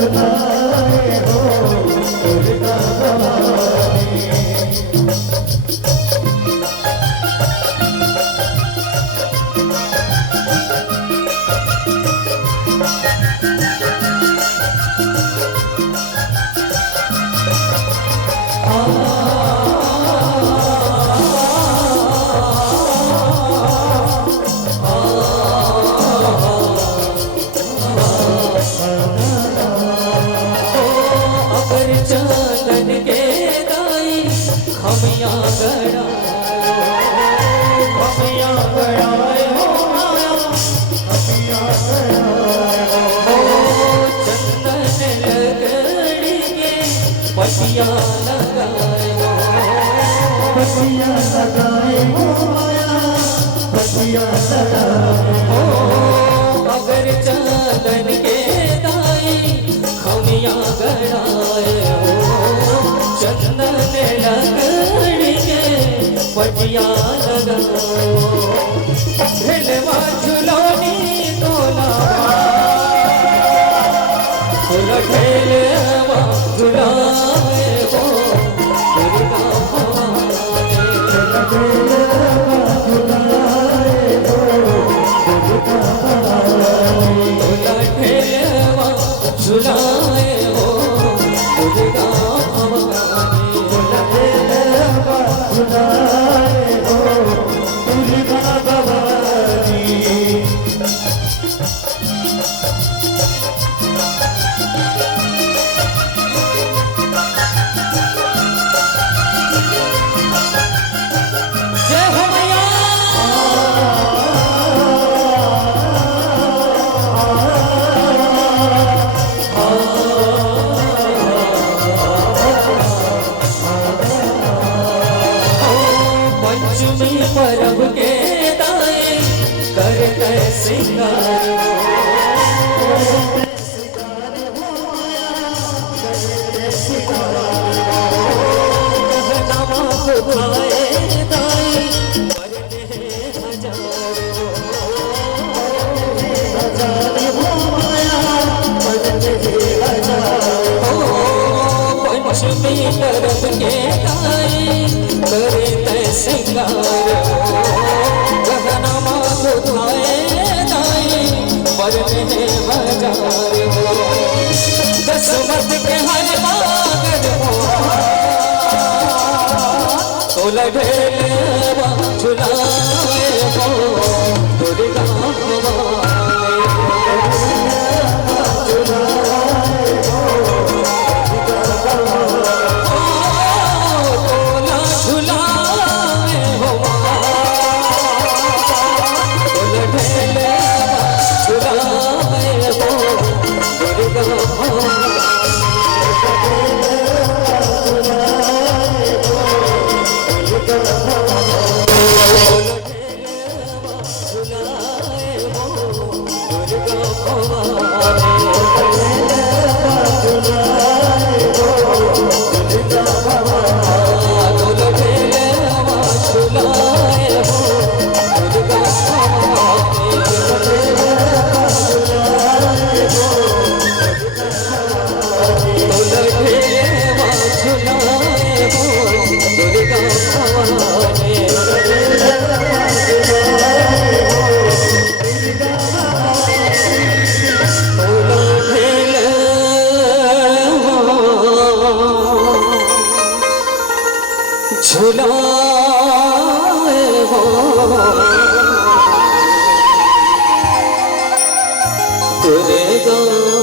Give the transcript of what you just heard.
झुलाए हो दुर्गा भवानी। पटिया लगाए हो माया पटिया लगाए हो अगर चंदन के दाई खमिया गड़ाए हो चंदन लकड़ी के पटिया लगाओ ढेलवा झुलौनी तोला ढेलवा झुलाए हो दुर्गा झुलाए हो दुर्गा भवानी झुलाए हो दुर्गा भवानी। जय हो मैया पंचमी परब के दाए करते सिंगार पंचमी परब के दाए करते सिंगार गहना माए दाई बरने बाजार हो दशमत के हर बागद हो तोला ढेलवा झुलाए हो दुर्गा झुलाए हो दुर्गा